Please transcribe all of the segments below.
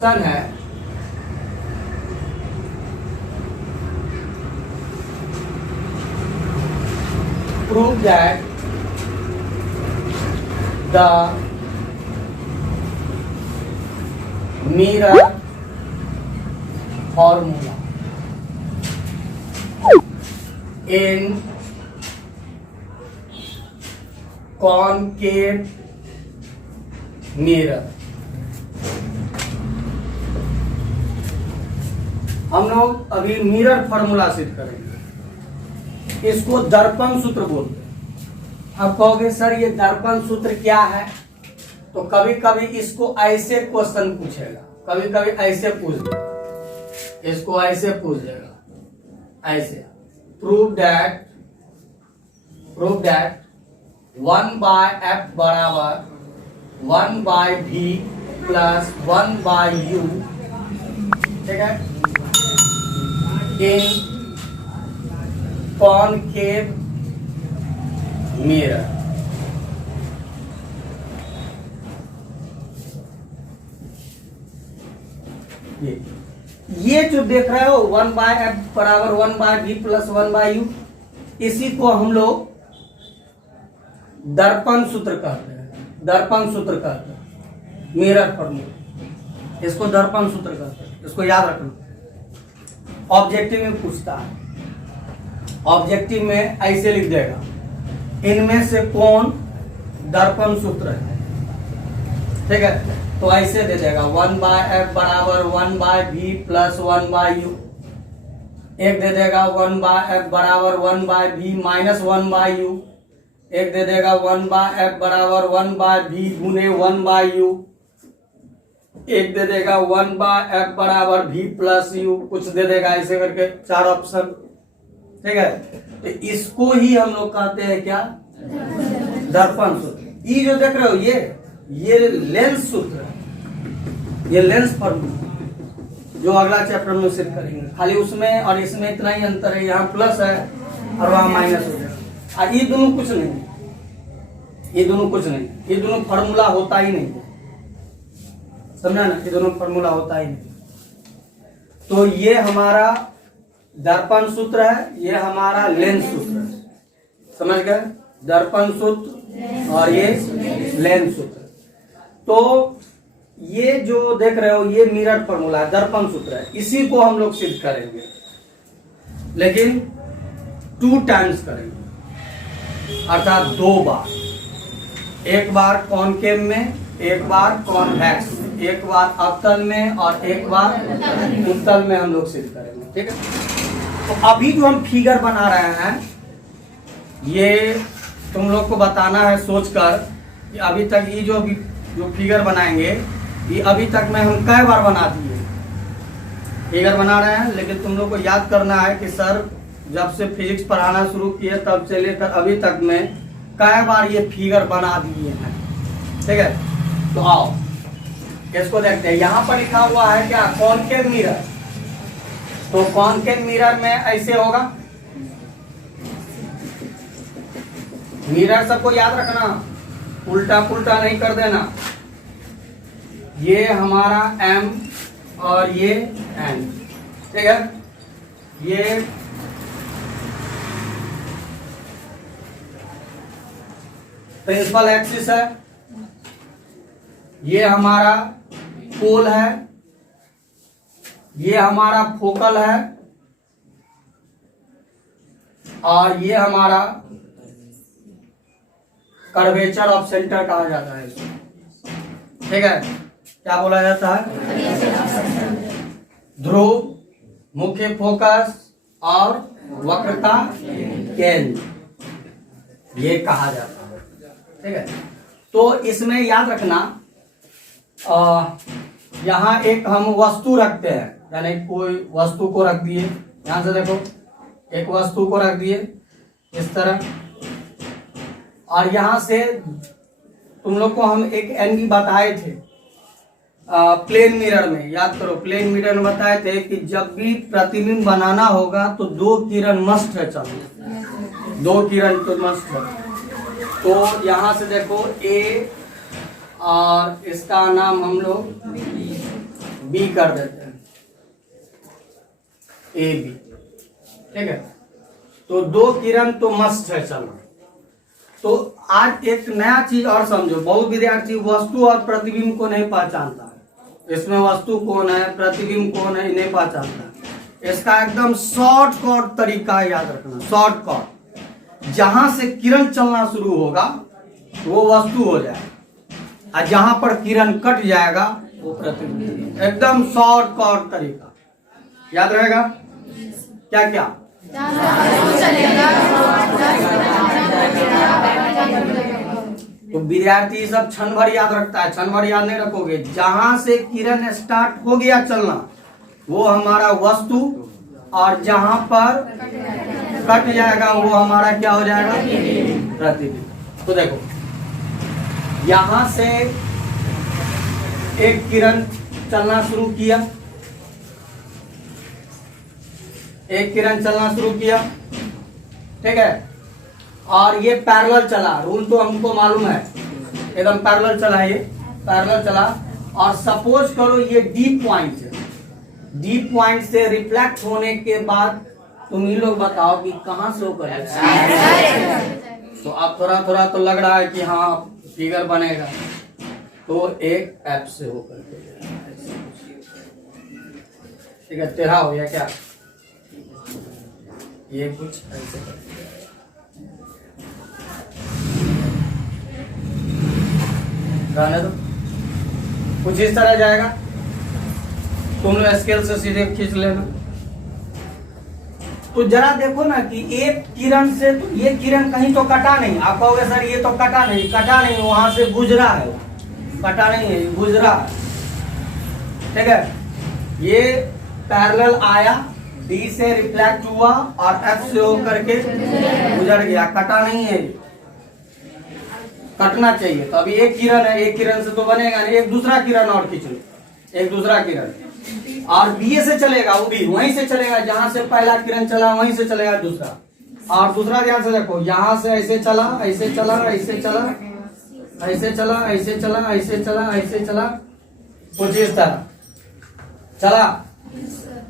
Question है prove that the mirror formula in concave mirror. हम लोग अभी मिरर फॉर्मूला सिद्ध करेंगे। इसको दर्पण सूत्र बोलते हैं। आप कहोगे सर ये दर्पण सूत्र क्या है? तो कभी कभी इसको ऐसे क्वेश्चन पूछेगा, कभी कभी ऐसे पूछ देगा, इसको ऐसे पूछ देगा, ऐसे प्रूव दैट 1/f बराबर 1/v प्लस 1/u, ठीक है, इन कॉनकेव मिरर। ये जो देख रहे हो 1/f बराबर 1/v प्लस 1/u, इसी को हम लोग दर्पण सूत्र कहते हैं। दर्पण सूत्र कहते हैं मिरर फॉर्मूला, इसको दर्पण सूत्र कहते हैं। इसको याद रखना। ऑब्जेक्टिव में पूछता है, ऑब्जेक्टिव में ऐसे लिख देगा इनमें से कौन दर्पण सूत्र है, ठीक है। तो ऐसे दे देगा 1/f बराबर 1/v प्लस 1/u। एक दे देगा 1/f बराबर 1/v माइनस 1/u। एक दे देगा 1/f बराबर 1/v गुने 1/u। एक दे देगा 1/f बराबर v प्लस u, कुछ दे देगा ऐसे करके चार ऑप्शन, ठीक है। तो इसको ही हम लोग कहते हैं क्या? दर्पण सूत्र। ये जो देख रहे हो ये लेंस सूत्र है, ये लेंस फॉर्मूला जो अगला चैप्टर में सिद्ध करेंगे। खाली उसमें और इसमें इतना ही अंतर है, यहाँ प्लस है और वहां माइनस हो जाएगा। ये दोनों कुछ नहीं, ये दोनों कुछ नहीं, ये दोनों फॉर्मूला होता ही नहीं, समझा ना? ये दोनों फॉर्मूला होता ही नहीं। तो ये हमारा दर्पण सूत्र है, ये हमारा लेंस सूत्र है, समझ गए? दर्पण सूत्र और ये लेंस सूत्र। तो ये जो देख रहे हो ये मिरर फॉर्मूला है, दर्पण सूत्र है। इसी को हम लोग सिद्ध करेंगे, लेकिन 2 टाइम्स करेंगे, अर्थात 2 बार। एक बार कॉनकेव में, एक बार कॉन्वेक्स में, एक बार अवतल में और एक बार उत्तल में हम लोग सिद्ध करेंगे, ठीक है। तो अभी जो हम फिगर बना रहे हैं ये तुम लोग को बताना है सोचकर कि अभी तक ये जो फिगर बनाएंगे ये अभी तक में हम कई बार बना दिए फिगर बना रहे हैं। लेकिन तुम लोग को याद करना है कि सर जब से फिजिक्स पढ़ाना शुरू किए तब से लेकर अभी तक में कई बार ये फिगर बना दिए हैं, ठीक है। तो आओ इसको देखते हैं। यहाँ पर लिखा हुआ है क्या? Concave mirror. तो कॉनकेव मिरर में ऐसे होगा, मिरर सबको याद रखना, उल्टा पुल्टा नहीं कर देना। ये हमारा M और ये N, ठीक है। ये प्रिंसिपल एक्सिस है, ये हमारा पोल है, ये हमारा फोकल है और ये हमारा कर्वेचर ऑफ सेंटर कहा जाता है इसको, ठीक है। क्या बोला जाता है? ध्रुव, मुख्य फोकस और वक्रता केंद्र, ये कहा जाता है, ठीक है। तो इसमें याद रखना यहाँ एक हम वस्तु रखते हैं, यानी कोई वस्तु को रख दिए, यहां से देखो एक वस्तु को रख दिए इस तरह, और यहां से तुम लोग को हम एक एंगल बताए थे प्लेन मिरर में, याद करो प्लेन मिरर में बताए थे कि जब भी प्रतिबिंब बनाना होगा तो 2 किरण मस्ट है, चलो 2 किरण तो मस्ट है। तो यहां से देखो ए और इसका नाम हम लोग बी कर देते हैं, ए बी, ठीक है। तो दो किरण तो मस्त है चलना। तो आज एक नया चीज और समझो, बहुत विद्यार्थी वस्तु और प्रतिबिंब को नहीं पहचानता है। इसमें वस्तु कौन है, प्रतिबिंब कौन है, नहीं पहचानता। इसका एकदम शॉर्टकट तरीका याद रखना, शॉर्टकट। जहां से किरण चलना शुरू होगा वो वस्तु हो जाएगा, और जहां पर किरण कट जाएगा वो प्रतिबिंब। एकदम शॉर्टकट तरीका याद रहेगा। क्या क्या तो विद्यार्थी सब क्षण भर याद रखता है, क्षण भर याद नहीं रखोगे। जहां से किरण स्टार्ट हो गया चलना वो हमारा वस्तु, और जहां पर कट जाएगा वो हमारा क्या हो जाएगा, प्रतिबिंब। तो देखो यहां से एक किरण चलना शुरू किया, एक किरण चलना शुरू किया, ठीक है। और ये पैरेलल चला, रूल तो हमको मालूम है, एकदम पैरेलल चला, ये पैरेलल चला। और सपोज करो ये डी पॉइंट है, डी पॉइंट से रिफ्लेक्ट होने के बाद तुम ही लोग बताओ कि कहां से होकर। तो अब थोड़ा थोड़ा तो लग रहा है कि हाँ फिगर बनेगा। तो एक एप से होकर, ठीक है। तेरह हो गया क्या, ये कुछ ऐसे रहने दो, कुछ इस तरह जाएगा। तुम लोग स्केल से सीधे खींच लेना। तो जरा देखो ना कि एक किरण से तो ये किरण कहीं तो कटा नहीं। आप कहोगे सर ये तो कटा नहीं, कटा नहीं, वहां से गुजरा है, कटा नहीं है, गुजरा है, ठीक है। ये पैरेलल आया, डी से रिफ्लेक्ट हुआ और एफ से होकर के गुजर गया, कटा नहीं है। कटना चाहिए। तो अभी एक किरण है, एक किरण से तो बनेगा नहीं, एक दूसरा किरण और खींच लो, एक दूसरा किरण, और बी से चलेगा, वो भी वहीं से चलेगा जहां से पहला किरण चला, वहीं से चलेगा दूसरा। और दूसरा ध्यान से देखो, यहां से ऐसे चला, ऐसे चला, ऐसे चला, ऐसे चला, ऐसे चला, ऐसे चला, ऐसे चला, कुछ इस तरह चला।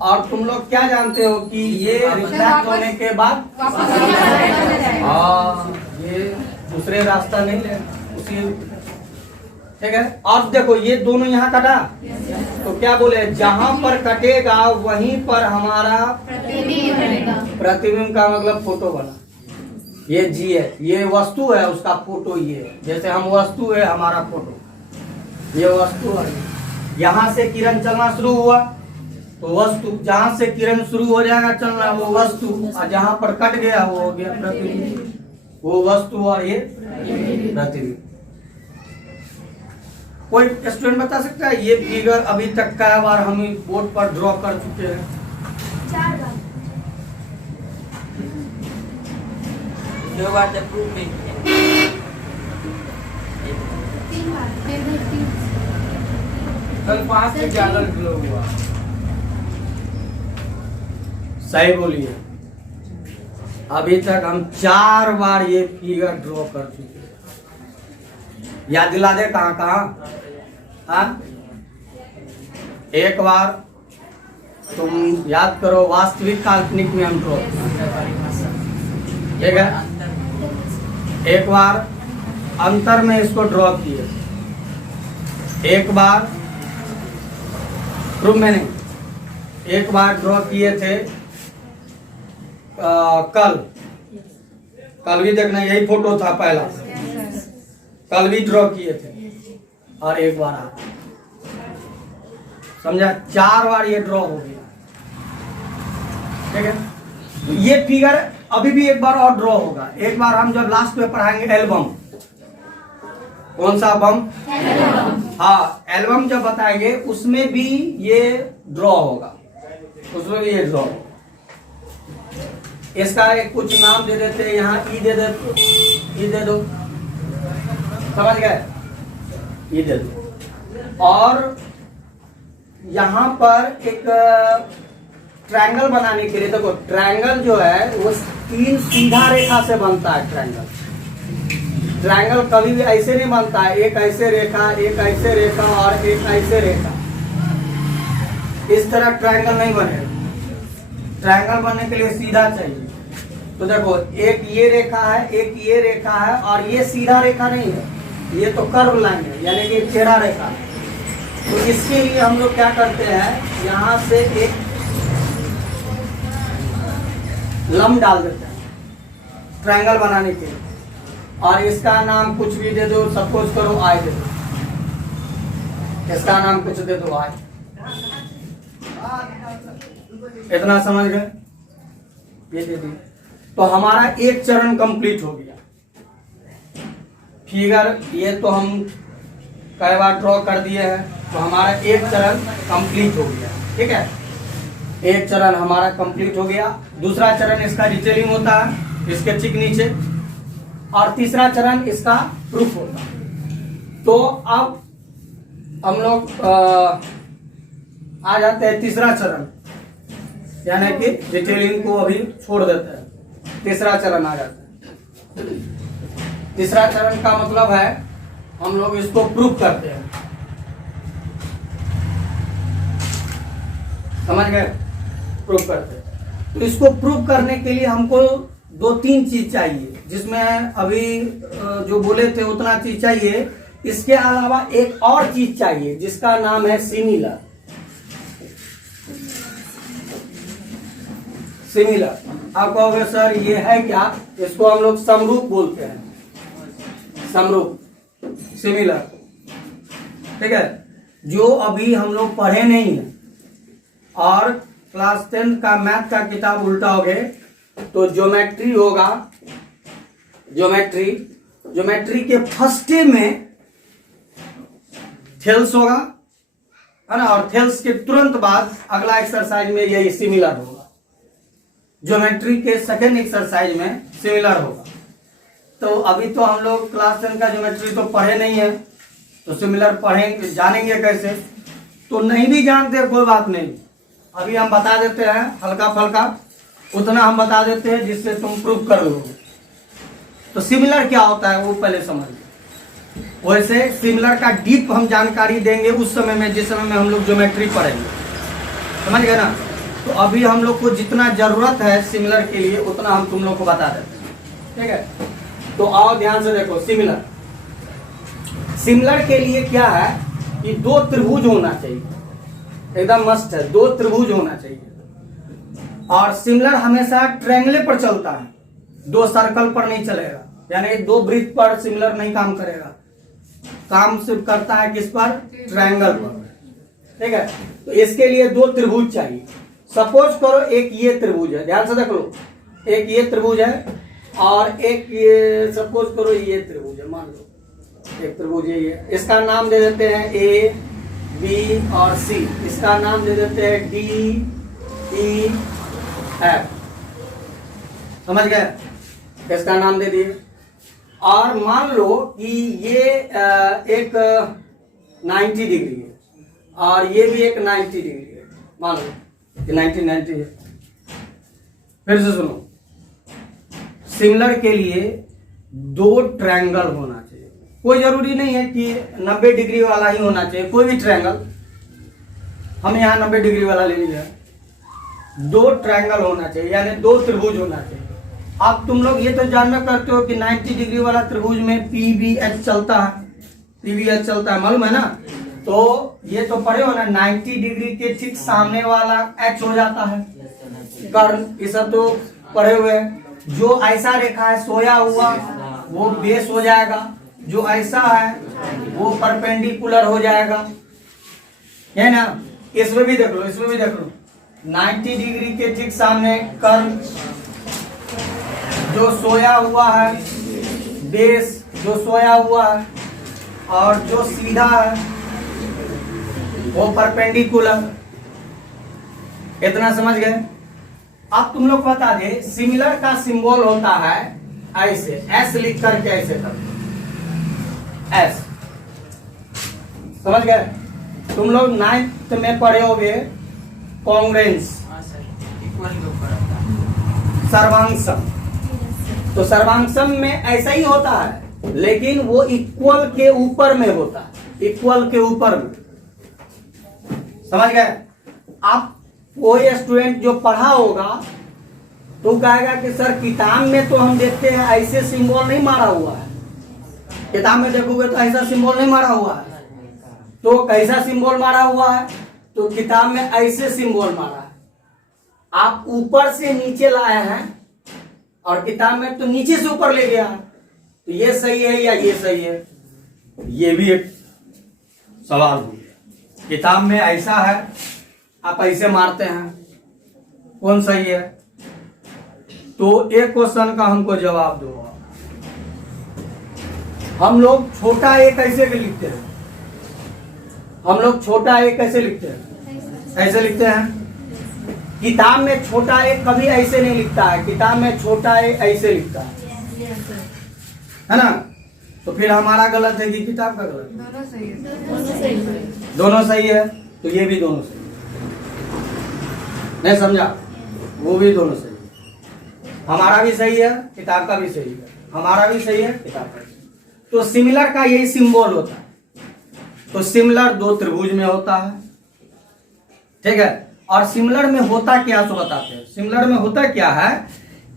और तुम लोग क्या जानते हो कि ये रिफ्लेक्ट होने के बाद ये दूसरे रास्ता नहीं ले, उसी, ठीक है। अब देखो ये दोनों यहाँ कटा, तो क्या बोले, जहां पर कटेगा वहीं पर हमारा प्रतिबिंब का मतलब फोटो बना। ये जी है, ये वस्तु है, उसका फोटो ये है। जैसे हम वस्तु है, हमारा फोटो, ये वस्तु है। यहां से किरण चलना शुरू हुआ तो वस्तु, जहां से किरण शुरू हो जाएगा चलना वो वस्तु, और जहां पर कट गया वो हो गया प्रतिबिंब। वो वस्तु और ये प्रतिबिंब। कोई स्टूडेंट बता सकता है ये फिगर अभी तक का बार हम बोर्ड पर ड्रॉ कर चुके हैं? 4 बार। दो बार जब प्रूफ में 3 बार, मेरे 3। कल 5 से ज्यादा किलो हुआ। सही बोलिए। अभी तक हम 4 बार ये फिगर ड्रॉ कर चुके हैं। याद दिला दे कहाँ कहाँ। हाँ, एक बार तुम याद करो, वास्तविक काल्पनिक में हम ड्रॉ, ठीक है। एक बार अंतर में इसको ड्रॉ किए, एक बार प्रूफ में नहीं, एक बार ड्रॉ किए थे कल भी देखना, यही फोटो था पहला, कल भी ड्रॉ किए थे, और एक बार आ, समझा, 4 बार ये ड्रॉ हो गया, ठीक है। तो ये फिगर अभी भी एक बार और ड्रॉ होगा। एक बार हम जब लास्ट में पढ़ाएंगे एल्बम, कौन सा बम, हाँ, एल्बम जब बताएंगे उसमें भी ये ड्रॉ होगा, उसमें भी ये ड्रॉ होगा। इसका एक कुछ नाम दे देते हैं, यहाँ ई दे दे, ई दे दो, समझ गए, ई दे दो। और यहाँ पर एक ट्रायंगल बनाने के लिए, देखो ट्रायंगल जो है वो 3 सीधा रेखा से बनता है। ट्रायंगल कभी भी ऐसे नहीं बनता है, एक ऐसे रेखा, एक ऐसे रेखा और एक ऐसे रेखा, इस तरह ट्रायंगल नहीं बनेगा। ट्रायंगल बनने के लिए सीधा चाहिए। तो देखो, एक ये रेखा है, एक ये रेखा है, और ये सीधा रेखा नहीं है, ये तो कर्व लाइन है, यानी कि टेढ़ा रेखा है। तो इसके लिए हम लोग क्या करते हैं, यहाँ से एक लंब डाल देते हैं ट्रायंगल बनाने के लिए, और इसका नाम कुछ भी दे दो, सपोज करो आई दे दो, इसका नाम कुछ दे दो आई। इतना समझ गए? ये दे दी तो हमारा एक चरण कंप्लीट हो गया। फिगर ये तो हम कई बार ड्रॉ कर दिए हैं, तो हमारा एक चरण कंप्लीट हो गया। ठीक है, एक चरण हमारा कंप्लीट हो गया। दूसरा चरण इसका डिटेलिंग होता है इसके ठीक नीचे, और तीसरा चरण इसका प्रूफ होता है। तो अब हम लोग आ जाते हैं तीसरा चरण, यानी कि डिटेलिंग को अभी छोड़ देते हैं, तीसरा चरण आ जाता है। तीसरा चरण का मतलब है हम लोग इसको प्रूफ करते हैं। समझ गए? प्रूफ करते हैं। तो इसको प्रूफ करने के लिए हमको 2-3 चीज चाहिए, जिसमें अभी जो बोले थे उतना चीज चाहिए। इसके अलावा एक और चीज चाहिए जिसका नाम है सिमिलर। सिमिलर आप कहोगे सर ये है क्या? इसको हम लोग समरूप बोलते हैं, समरूप, सिमिलर। ठीक है, जो अभी हम लोग पढ़े नहीं है, और क्लास 10 का मैथ का किताब उल्टाओगे तो ज्योमेट्री होगा। ज्योमेट्री के फर्स्ट डे में थेल्स होगा, है ना, और थेल्स के तुरंत बाद अगला एक्सरसाइज में यही सिमिलर होगा। ज्योमेट्री के सेकेंड एक्सरसाइज में सिमिलर होगा। तो अभी तो हम लोग क्लास 10 का ज्योमेट्री तो पढ़े नहीं है, तो सिमिलर पढ़ेंगे, जानेंगे कैसे? तो नहीं भी जानते कोई बात नहीं, अभी हम बता देते हैं हल्का फल्का, उतना हम बता देते हैं जिससे तुम प्रूव कर लोगे। तो सिमिलर क्या होता है वो पहले समझ लो। वैसे सिमिलर का डीप हम जानकारी देंगे उस समय में, जिस समय में हम लोग ज्योमेट्री पढ़ेंगे। समझ गए ना? तो अभी हम लोग को जितना जरूरत है सिमिलर के लिए उतना हम तुम लोग को बता देते हैं। ठीक है, तो आओ ध्यान से देखो। सिमिलर के लिए क्या है कि 2 त्रिभुज होना चाहिए, एकदम मस्त है, 2 त्रिभुज होना चाहिए। और सिमिलर हमेशा ट्रायंगल पर चलता है, 2 सर्कल पर नहीं चलेगा, यानी 2 वृत्त पर सिमिलर नहीं काम करेगा, काम सिर्फ करता है किस पर? ट्रायंगल पर। ठीक है, तो इसके लिए 2 त्रिभुज चाहिए। सपोज करो एक ये त्रिभुज है, ध्यान से देख लो, एक ये त्रिभुज है और एक ये, सपोज करो ये त्रिभुज है, मान लो एक त्रिभुज ये है। इसका नाम दे देते हैं ए, बी और सी। इसका नाम दे देते हैं डी, ई, एफ। समझ गए? इसका नाम दे दिए। और मान लो कि ये एक 90 डिग्री है और ये भी एक 90 डिग्री है, मान लो कि 90 है। फिर से सुनो, सिमिलर के लिए 2 ट्रायंगल होना चाहिए। कोई जरूरी नहीं है कि 90 डिग्री वाला ही होना चाहिए, कोई भी ट्रायंगल। हम यहाँ 90 डिग्री वाला ले लिया। 2 ट्रायंगल होना चाहिए, यानी 2 त्रिभुज होना चाहिए। अब तुम लोग ये तो जानना करते हो कि 90 डिग्री वाला त्रिभुज में PBH चलता है, PBH चलता है, मालूम है ना? तो ये तो पढ़े हो ना, 90 डिग्री के ठीक सामने वाला H हो जाता है, कर्ण, ये सब तो पढ़े हुए हैं। जो ऐसा रेखा है सोया हुआ वो बेस हो जाएगा, जो ऐसा है वो परपेंडिकुलर हो जाएगा, है ना? इसमें भी देख लो, इसमें भी देख लो, 90 डिग्री के ठीक सामने कर्ण, जो सोया हुआ है, बेस जो सोया हुआ है, और जो सीधा है वो परपेंडिकुलर। इतना समझ गए? अब तुम लोग बता दे, सिमिलर का सिंबल होता है ऐसे, एस लिख करके ऐसे कर, एस। समझ गए? तुम लोग 9th में पढ़े होगे कॉन्ग्रेंस, सर्वांशम। तो सर्वांशम में ऐसा ही होता है, लेकिन वो इक्वल के ऊपर में होता है, इक्वल के ऊपर में। समझ गए? आप कोई स्टूडेंट जो पढ़ा होगा तो कहेगा कि सर किताब में तो हम देखते हैं ऐसे सिंबल नहीं मारा हुआ है, किताब में देखोगे तो ऐसा सिंबल नहीं मारा हुआ है, तो कैसा सिंबल मारा हुआ है? तो किताब में ऐसे सिंबल मारा है, आप ऊपर से नीचे लाए हैं और किताब में तो नीचे से ऊपर ले गया, तो ये सही है या ये सही है? ये भी एक सवाल हो गया। किताब में ऐसा है, आप ऐसे मारते हैं, कौन सही है? तो एक क्वेश्चन का हमको जवाब दो। हम लोग छोटा ए कैसे लिखते हैं? हम लोग छोटा ए कैसे लिखते हैं? ऐसे लिखते हैं। किताब में छोटा ए कभी ऐसे नहीं लिखता है, किताब में छोटा ए ऐसे लिखता है ना? तो फिर हमारा गलत है कि किताब का गलत है? दोनों सही है। दोनों सही है, तो ये भी दोनों सही है। नहीं समझा? वो भी दोनों सही है, हमारा भी सही है, किताब का भी सही है, हमारा भी सही है, किताब का भी। तो सिमिलर का यही सिंबल होता है। तो सिमिलर दो त्रिभुज में होता है, ठीक है। और सिमिलर में होता क्या तो बताते हैं। सिमिलर में होता क्या है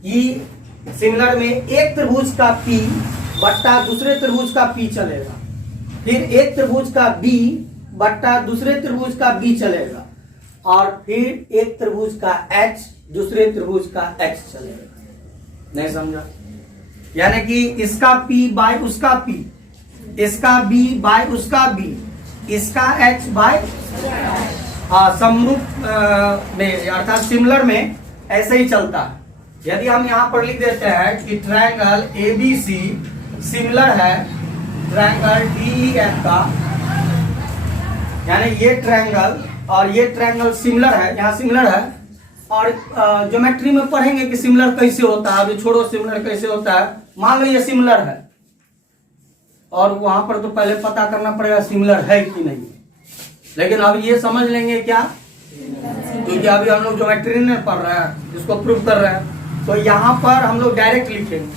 कि सिमिलर में एक त्रिभुज का P बट्टा दूसरे त्रिभुज का P चलेगा, फिर एक त्रिभुज का B बट्टा दूसरे त्रिभुज का B चलेगा, और फिर एक त्रिभुज का H दूसरे त्रिभुज का H चलेगा। नहीं समझा? यानी कि इसका P बाय उसका P, इसका B बाय उसका B, इसका H बाय समरूप में अर्थात सिमिलर में ऐसे ही चलता है। यदि हम यहाँ पर लिख देते हैं कि ट्रायंगल ABC सिमिलर है ट्रायंगल DEF का, यानी ये ट्रायंगल और ये ट्रायंगल सिमिलर है, यहाँ सिमिलर है, और ज्योमेट्री में पढ़ेंगे कि सिमिलर कैसे होता है। अभी छोड़ो सिमिलर कैसे होता है, मान लो ये सिमिलर है, और वहां पर तो पहले पता करना पड़ेगा सिमिलर है कि नहीं। लेकिन अब ये समझ लेंगे क्या, क्योंकि अभी हम लोग ज्योमेट्री नहीं पढ़ रहे हैं, इसको प्रूव कर रहे हैं। तो यहाँ पर हम लोग डायरेक्ट लिखेंगे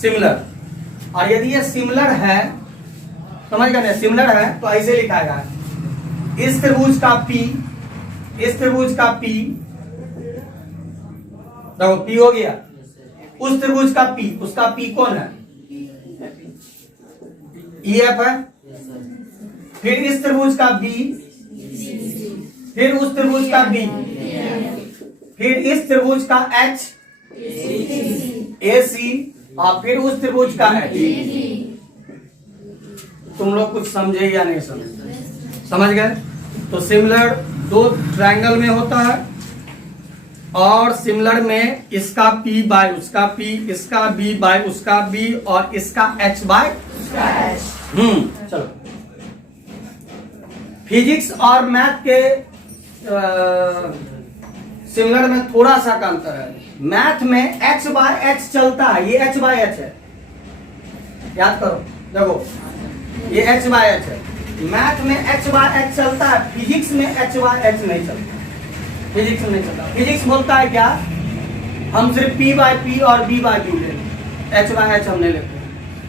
सिमिलर, और यदि ये सिमिलर है, समझ गए ना, सिमिलर है तो ऐसे लिखा गया है, इस त्रिभुज का P, इस त्रिभुज का P, देखो P हो गया, उस त्रिभुज का P, उसका P कौन है? EF है। फिर इस त्रिभुज का B, फिर उस त्रिभुज का B, फिर इस त्रिभुज का H AC, और फिर उस त्रिभुज का H। तुम लोग कुछ समझे या नहीं समझे? समझ गए? तो सिमिलर दो ट्रायंगल में होता है, और सिमिलर में इसका P बाय उसका P, इसका B बाय उसका B, और इसका H बाय उसका H। चलो, फिजिक्स और मैथ के सिमिलर में थोड़ा सा का अंतर है। मैथ में H बाय H चलता है, ये H बाय H है, याद करो, देखो ये H बाय H है। मैथ में H बाय H चलता है, फिजिक्स में H बाय H नहीं चलता, फिजिक्स में नहीं चलता। फिजिक्स बोलता है क्या, हम सिर्फ P बाय P और B बाय B लेते हैं, H बाय H हम नहीं लेते।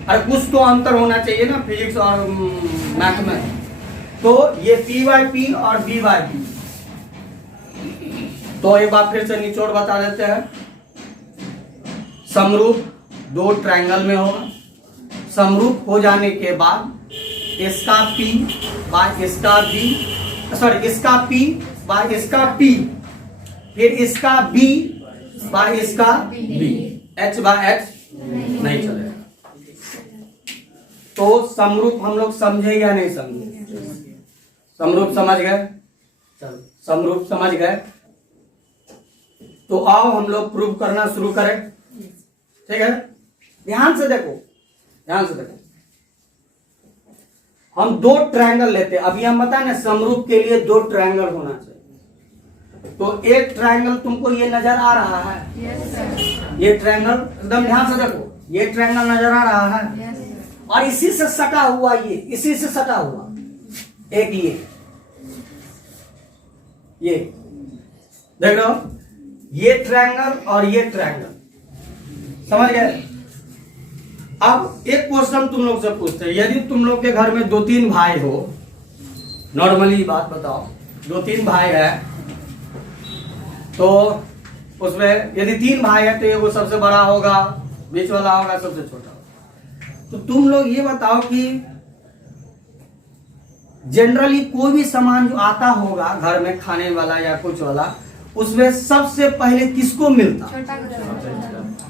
अरे कुछ तो अंतर होना चाहिए ना फिजिक्स और मैथ में। तो ये P बाय P और B बाय B। तो एक बार फिर से निचोड़ बता देते हैं। समरूप दो ट्रायंगल में होगा, समरूप हो जाने के बाद इसका P बाय इसका B, सॉरी इसका P बाय इसका P, फिर इसका B बाय इसका B, H बाय H नहीं चलेगा। तो समरूप हम लोग समझे या नहीं समझे? समरूप समझ गए? चलो, समरूप समझ गए तो आओ हम लोग प्रूव करना शुरू करें, ठीक है। ध्यान से देखो, ध्यान से देखो, हम दो ट्रायंगल लेते हैं। अभी हम बताए ना समरूप के लिए दो ट्रायंगल होना चाहिए। तो एक ट्रायंगल तुमको ये नजर आ रहा है, ये ट्रायंगल एकदम ध्यान से देखो, ये ट्रायंगल नजर आ रहा है, और इसी से सटा हुआ ये, इसी से सटा हुआ एक ये देख रहे हो, ये ट्रायंगल और ये ट्रायंगल, समझ गए? अब एक क्वेश्चन तुम लोग से पूछते हैं, यदि तुम लोग के घर में दो तीन भाई हो, नॉर्मली बात बताओ, दो तीन भाई है, तो उसमें यदि 3 भाई है तो एगो सबसे बड़ा होगा, बीच वाला होगा, सबसे छोटा होगा। तो तुम लोग ये बताओ कि जनरली कोई भी सामान जो आता होगा घर में खाने वाला या कुछ वाला, उसमें सबसे पहले किसको मिलता?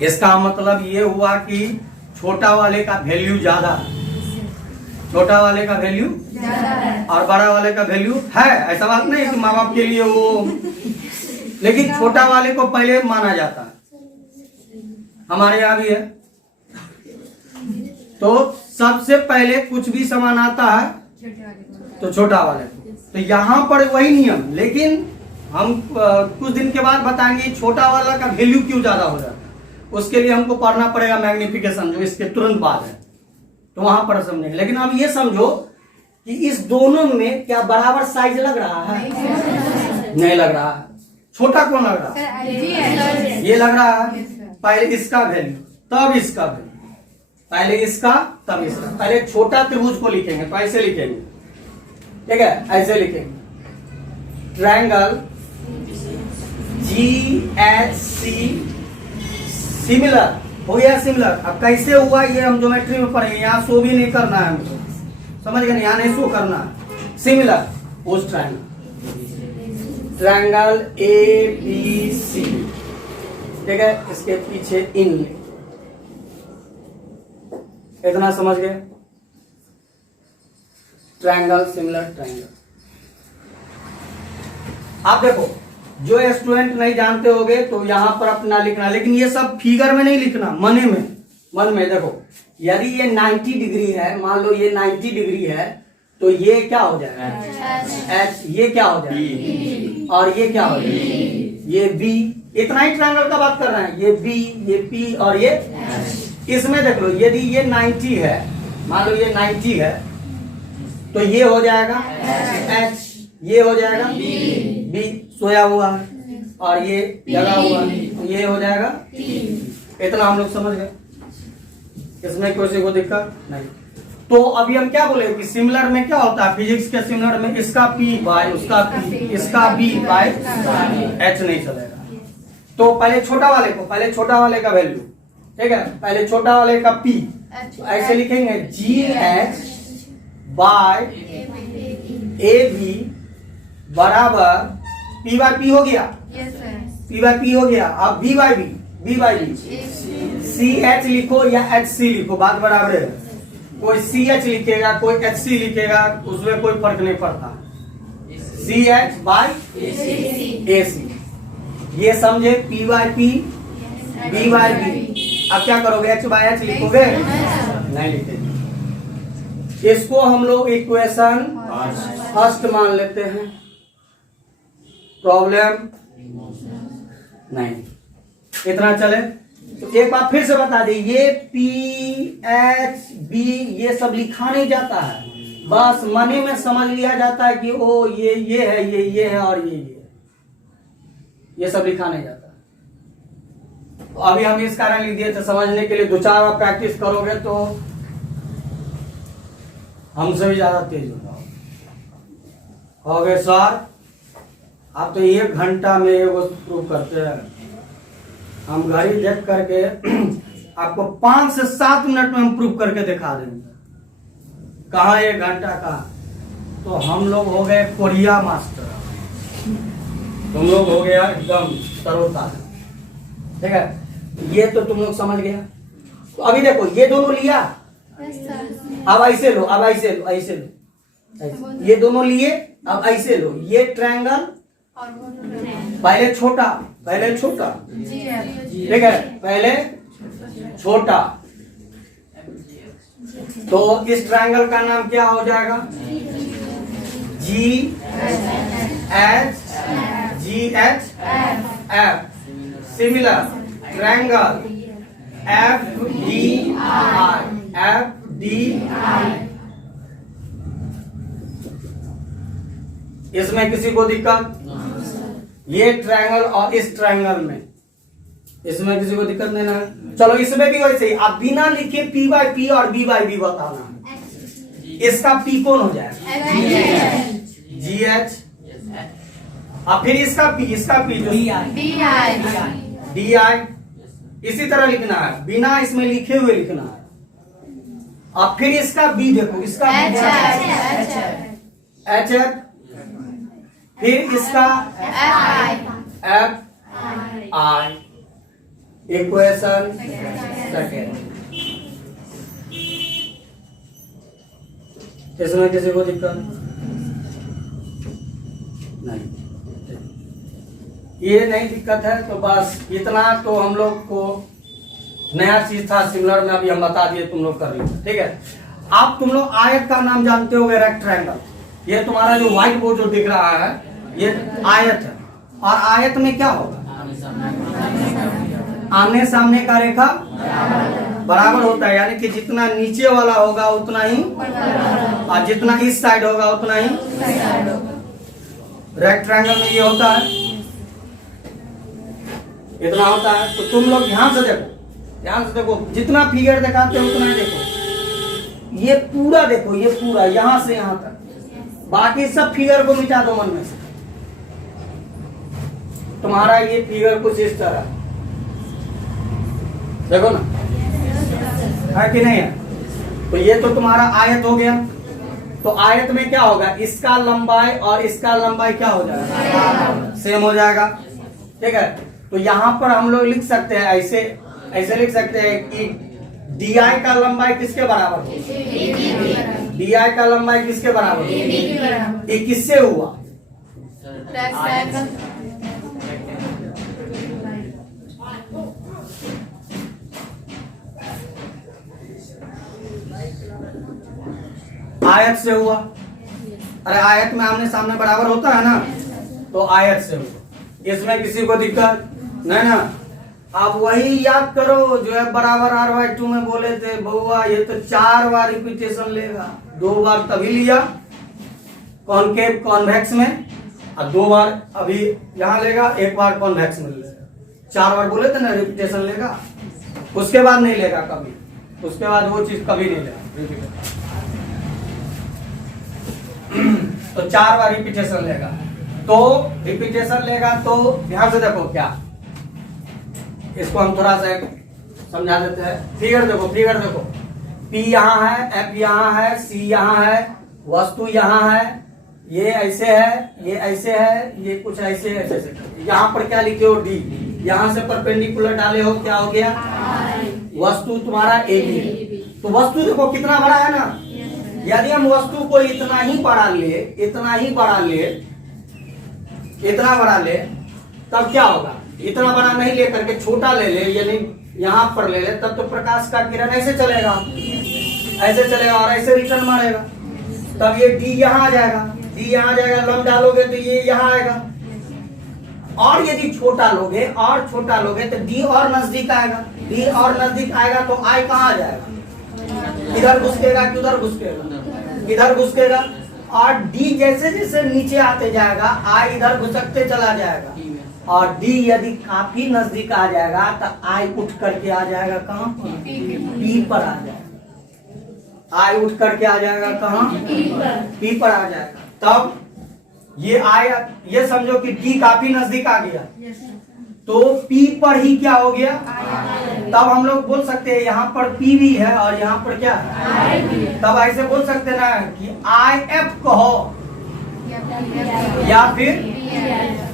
इसका मतलब ये हुआ कि छोटा वाले का वैल्यू ज्यादा है, छोटा वाले का वैल्यू और बड़ा वाले का वैल्यू है। ऐसा बात नहीं कि माँ बाप के लिए वो, लेकिन छोटा वाले को पहले माना जाता है, हमारे यहाँ भी है। तो सबसे पहले कुछ भी सामान आता है तो छोटा वाले को। तो यहाँ पर वही नियम, लेकिन हम कुछ दिन के बाद बताएंगे छोटा वाला का वैल्यू क्यों ज्यादा हो जाता है। उसके लिए हमको पढ़ना पड़ेगा मैग्निफिकेशन, जो इसके तुरंत बाद है, तो वहां पर समझेंगे। लेकिन अब ये समझो कि इस दोनों में क्या बराबर साइज लग रहा है? नहीं लग रहा है। छोटा कौन लग रहा है? ये लग रहा है। पहले इसका वैल्यू तब इसका वैल्यू, पहले इसका तब इसका। पहले छोटा त्रिभुज को लिखेंगे तो ऐसे लिखेंगे, ठीक है, ऐसे लिखेंगे ट्रायंगल GHC सिमिलर हो गया। सिमिलर अब कैसे हुआ ये हम ज्योमेट्री में पढ़ेंगे, यहाँ शो भी नहीं करना है हमको, समझ गए? यहाँ नहीं शो करना है। सिमिलर उस ट्रायंगल ABC, ठीक है, इसके पीछे इन, इतना समझ गए? Triangle, similar triangle. आप देखो, जो स्टूडेंट नहीं जानते होंगे तो यहां पर अपना लिखना, लेकिन ये सब फिगर में नहीं लिखना, मन में देखो। यदि ये 90 डिग्री है, मान लो ये 90 डिग्री है, तो ये क्या हो जाएगा? H। ये क्या हो जाएगा? और ये क्या हो जाएगा? ये B। इतना ही ट्रायंगल का बात कर रहे हैं। ये B, ये P और ये इसमें देख लो, यदि ये 90 है, मान लो ये 90 है, तो ये हो जाएगा H, ये हो जाएगा B सोया हुआ है, और ये लगा हुआ है, तो ये हो जाएगा T। इतना हम लोग समझ गए, इसमें कोई को दिक्कत नहीं। तो अभी हम क्या बोले कि सिमिलर में क्या होता है, फिजिक्स के सिमिलर में इसका P बाय उसका P, इसका B बाय H नहीं चलेगा। तो पहले छोटा वाले का वैल्यू, ठीक है, पहले छोटा वाले का P, तो ऐसे लिखेंगे GH बाय AB बराबर P बाय P हो गया, P बाय P हो गया। अब B बाय B CH लिखो या HC लिखो, बात बराबर है। कोई CH लिखेगा, कोई HC लिखेगा, उसमें कोई फर्क नहीं पड़ता। CH बाय AC, ये समझे? P by P, B by B। अब क्या करोगे? H बाय H लिखोगे? नहीं लिखेंगे। इसको हम लोग इक्वेशन फर्स्ट मान लेते हैं, प्रॉब्लम नहीं। इतना चले तो एक बार फिर से बता दी, ये PHB ये सब लिखा नहीं जाता है, बस मने में समझ लिया जाता है कि ओ ये है, ये है और ये सब लिखा नहीं जाता। तो अभी हम इस कारण लिख दिए थे, समझने के लिए 2-4 बार प्रैक्टिस करोगे तो हमसे भी ज्यादा तेज हो गए सर। आप तो 1 घंटा में वो प्रूव करते हैं, हम घड़ी देख करके आपको 5 से 7 मिनट में हम प्रूव करके दिखा देंगे। कहाँ 1 घंटा का? तो हम लोग हो गए कोरिया मास्टर, तुम लोग हो गया एकदम तरोताजा, ठीक है। ये तो तुम लोग समझ गया। तो अभी देखो ये दोनों लिया, अब ऐसे लो, अब ऐसे लो, ऐसे लो, ऐसे। ये दोनों लिए, अब ऐसे लो। ये ट्रायंगल पहले छोटा, ठीक है, पहले छोटा। तो इस ट्रायंगल का नाम क्या हो जाएगा? GH F। Similar triangle FDI। इसमें किसी को दिक्कत? ये ट्रायंगल और इस ट्रायंगल में, इसमें किसी को दिक्कत नहीं ना? चलो इसमें भी वैसे ही, आप बिना लिखे P बाय P और B बाय B बताना। इसका P कौन हो जाएगा? GH अब फिर इसका पी जो डी आई डी आई इसी तरह लिखना है, बिना इसमें लिखे हुए लिखना है। अब फिर इसका बी देखो, इसका एच एच एफ, फिर इसका एफ आई, इक्वेशन सेकेंड। इसमें किसी को दिक्कत नहीं, ये नहीं दिक्कत है तो बस इतना तो हम लोग को नया चीज था सिमिलर में, अभी हम बता दिए, तुम लोग कर लीजिए, ठीक है। अब तुम लोग आयत का नाम जानते होगे, रेक्टेंगल। ये तुम्हारा जो व्हाइट बोर्ड जो दिख रहा है ये आयत है, और आयत में क्या होगा, आमने सामने का रेखा बराबर होता है, यानी कि जितना नीचे वाला होगा उतना ही, और जितना इस साइड होगा उतना ही। रेक्टेंगल में ये होता है, इतना होता है। तो तुम लोग ध्यान से देखो, जितना फिगर दिखाते हो उतना ही देखो। ये पूरा देखो, ये पूरा यहां से यहां तक, बाकी सब फिगर को मिटा दो मन में से। तुम्हारा ये फिगर कुछ इस तरह देखो ना, है कि नहीं है। तो ये तो तुम्हारा आयत हो गया। तो आयत में क्या होगा, इसका लंबाई और इसका लंबाई क्या हो जाएगा, सेम हो जाएगा, ठीक है। तो यहाँ पर हम लोग लिख सकते हैं ऐसे लिख सकते हैं कि डी आई का लंबाई किसके बराबर हो, डी आई का लंबाई किसके बराबर हो, ये किससे हुआ, आयत से हुआ। अरे आयत में आमने सामने बराबर होता है ना, तो आयत से हुआ। इसमें किसी को दिक्कत नहीं ना। आप वही याद करो जो है बराबर R/2 में बोले थे बउआ, ये तो 4 बार रिपीटेशन लेगा, 2 बार तभी लिया कॉनकेव कॉन्वेक्स में, और 2 बार अभी यहाँ लेगा, 1 बार कॉन्वेक्स में लेगा। 4 बार बोले थे ना रिपीटेशन लेगा, उसके बाद नहीं लेगा कभी, उसके बाद वो चीज कभी नहीं लेगा। तो 4 बार रिपीटेशन लेगा, तो रिपीटेशन लेगा। तो ध्यान से देखो, क्या इसको हम थोड़ा सा समझा देते हैं। फिगर देखो, P यहाँ है, F यहाँ है, C यहाँ है, वस्तु यहाँ है, ये ऐसे है, ये ऐसे है, ये कुछ ऐसे ऐसे। यहाँ पर क्या लिखे हो, D। यहाँ से परपेंडिकुलर डाले हो, क्या हो गया, वस्तु तुम्हारा AB। तो वस्तु देखो कितना बड़ा है ना। यदि हम वस्तु को इतना ही बढ़ा ले, तब क्या होगा, इतना बड़ा नहीं लेकर के छोटा ले ले, यानी यहाँ पर ले ले, तब तो प्रकाश का किरण ऐसे चलेगा और ऐसे रिटर्न मारेगा। तब ये D यहाँ आ जाएगा, लंब डालोगे तो ये यहाँ आएगा। और यदि छोटा लोगे तो D और नजदीक आएगा, तो I कहाँ आ जाएगा, इधर घुसकेगा कि उधर घुसकेगा, इधर घुसकेगा। और D जैसे जैसे नीचे आते जाएगा, I इधर घुसकते चला जाएगा, और D यदि काफी नजदीक आ जाएगा तो I उठ करके आ जाएगा कहाँ पर, P पर आ जाएगा। I उठ करके आ जाएगा कहाँ, P पर आ जाएगा। तब ये आया, ये समझो कि D काफी नजदीक आ गया, तो P पर ही क्या हो गया। तब हम लोग बोल सकते हैं यहाँ पर P भी है और यहाँ पर क्या है, तब ऐसे बोल सकते हैं ना कि IF कहो या फिर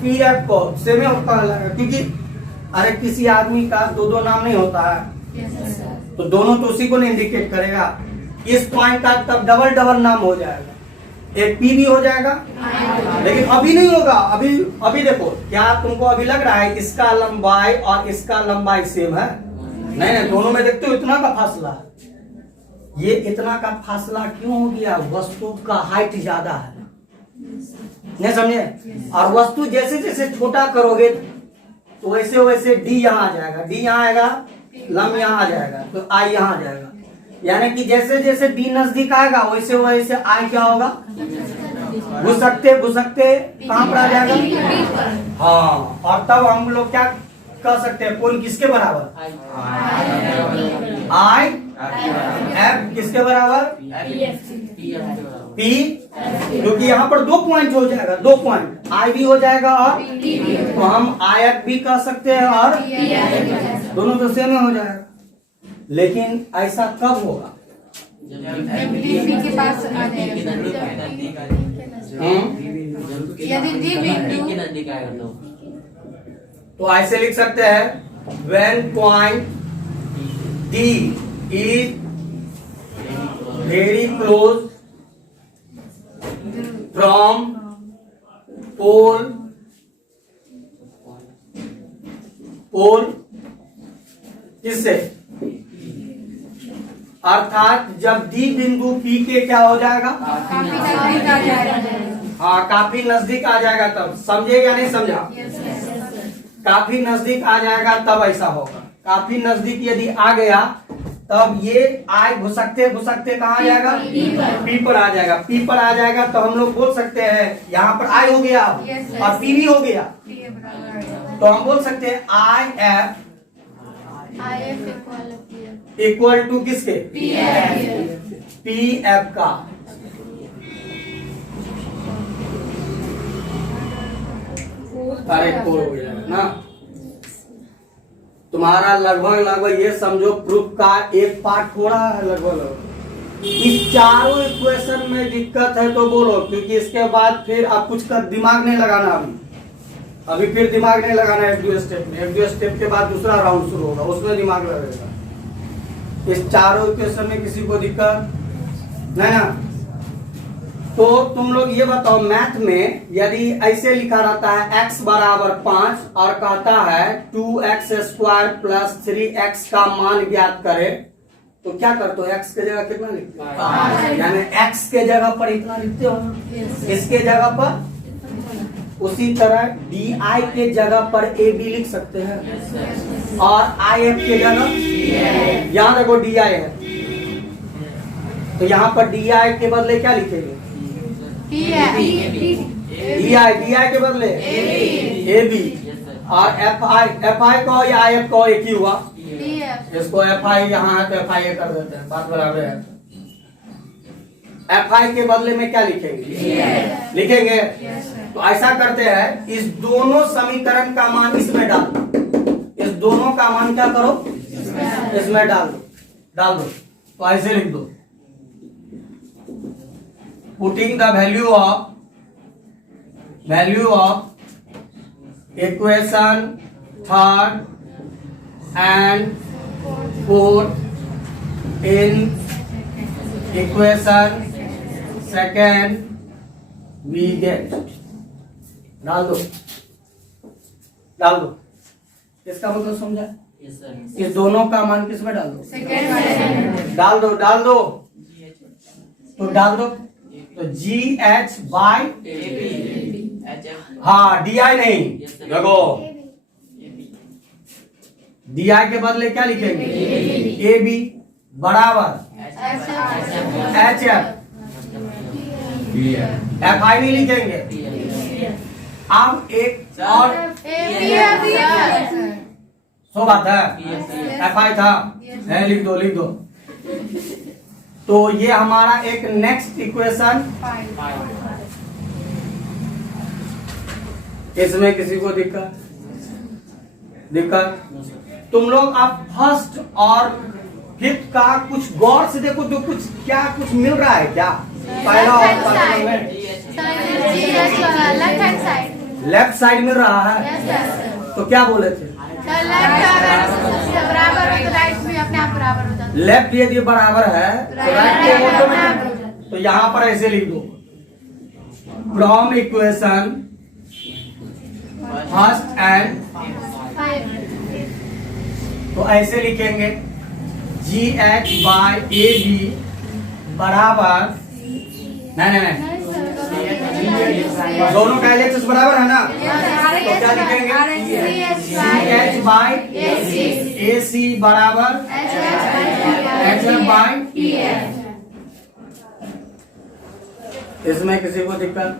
PF को, सेम होता है। क्योंकि अरे किसी आदमी का 2 नाम नहीं होता है, तो दोनों तो उसी को नहीं इंडिकेट करेगा। इस पॉइंट का तब डबल नाम हो जाएगा, एक P भी हो जाएगा, लेकिन अभी नहीं होगा। अभी देखो, क्या तुमको अभी लग रहा है इसका लंबाई और इसका लंबाई सेम है? नहीं, दोनों में देखते हो इतना का फासला है। ये इतना का फासला क्यों हो गया, वस्तु का हाइट ज्यादा है, नहीं समझे। और वस्तु जैसे जैसे छोटा करोगे तो वैसे वैसे D यहाँ आ जाएगा, D यहाँ आएगा, लंब यहाँ आ जाएगा, तो I यहाँ आ जाएगा। यानी कि जैसे जैसे D नजदीक आएगा वैसे वैसे I क्या होगा, घुसकते कहाँ पर आ जाएगा। हाँ, और तब हम लोग क्या कर सकते हैं, कोण किसके बराबर, I F किसके बराबर, पी, क्योंकि यहाँ पर 2 पॉइंट हो जाएगा, 2 पॉइंट आई भी हो जाएगा और तो हम आई एफ भी कह सकते हैं और दोनों तो सेम हो जाएगा। लेकिन ऐसा कब होगा? बी के पास आ जाएगा। यदि डी बिंदु तो ऐसे लिख सकते हैं when point D is very close from pole किससे? अर्थात जब डी बिंदु पी के क्या हो जाएगा? काफी नजदीक आ जाएगा। हाँ, काफी नजदीक आ जाएगा। तब समझे या नहीं समझा? काफी नजदीक आ जाएगा तब ऐसा होगा। काफी नजदीक यदि आ गया तब ये आई घुसकते घुसकते कहाँ आ जाएगा? पी पर आ जाएगा। पी पर आ जाएगा तो हम लोग बोल सकते हैं यहाँ पर आई हो गया और पी भी हो गया, तो हम बोल सकते हैं आई एफ इक्वल टू किसके? पी एफ का। अरे हो जाएगा ना। तुम्हारा लगभग लगभग ये समझो प्रूफ का एक पार्ट हो रहा है लगभग। इस चारों इक्वेशन में दिक्कत है तो बोलो, क्योंकि इसके बाद फिर आप कुछ का दिमाग नहीं लगाना। अभी फिर दिमाग नहीं लगाना है। 1-2 स्टेप में, 1-2 स्टेप के बाद दूसरा राउंड शुरू होगा, उसमें दिमाग लगेगा। इस चारों इक्वेशन में किसी को दिक्कत नहीं ना? तो तुम लोग ये बताओ, मैथ में यदि ऐसे लिखा रहता है x बराबर 5 और कहता है 2x² प्लस 3x का मान ज्ञात करे, तो क्या करते हो? x के जगह कितना लिखते हो? यानी x के जगह पर इतना लिखते हो, इसके जगह पर। उसी तरह di के जगह पर ab लिख सकते हैं और if के जगह, यहाँ देखो di है तो यहाँ पर di के बदले क्या लिखेंगे? di के बदले ab और fi को या if को एक ही हुआ। इसको fi यहाँ है तो fi कर देते हैं, बात बराबर है। fi के बदले में क्या लिखेंगे? लिखेंगे। तो ऐसा करते हैं, इस दोनों समीकरण का मान इसमें डाल दो। इस दोनों का मान क्या करो? इसमें डाल दो। तो ऐसे लिख दो, putting the value of equation third and fourth in equation second we get. डाल दो। इसका मतलब समझा? इस दोनों का मान किसमें डाल दो? डाल दो। तो डाल दो तो GH बाई, हाँ DI नहीं, देखो DI के बदले क्या लिखेंगे? AB बराबर HF, FI नहीं लिखेंगे। अब एक और सो बात है, FI था, लिख दो। तो ये हमारा एक नेक्स्ट इक्वेशन। इसमें किसी को दिक्कत? तुम लोग अब फर्स्ट और फिफ्थ का कुछ गौर से देखो, जो कुछ क्या कुछ मिल रहा है क्या? पहला और लेफ्ट साइड मिल रहा है। तो क्या बोले थे? लेफ्ट यदि बराबर है तो राइट को ऑटोमेटिक। तो यहाँ पर ऐसे लिख दो, फ्रॉम इक्वेशन फर्स्ट एंड, तो ऐसे लिखेंगे GH बाई AB बराबर, नहीं दोनों का LHS बराबर है ना? तो क्या लिखेंगे? GH बाई AC बराबर HF बाई। इसमें किसी को दिक्कत?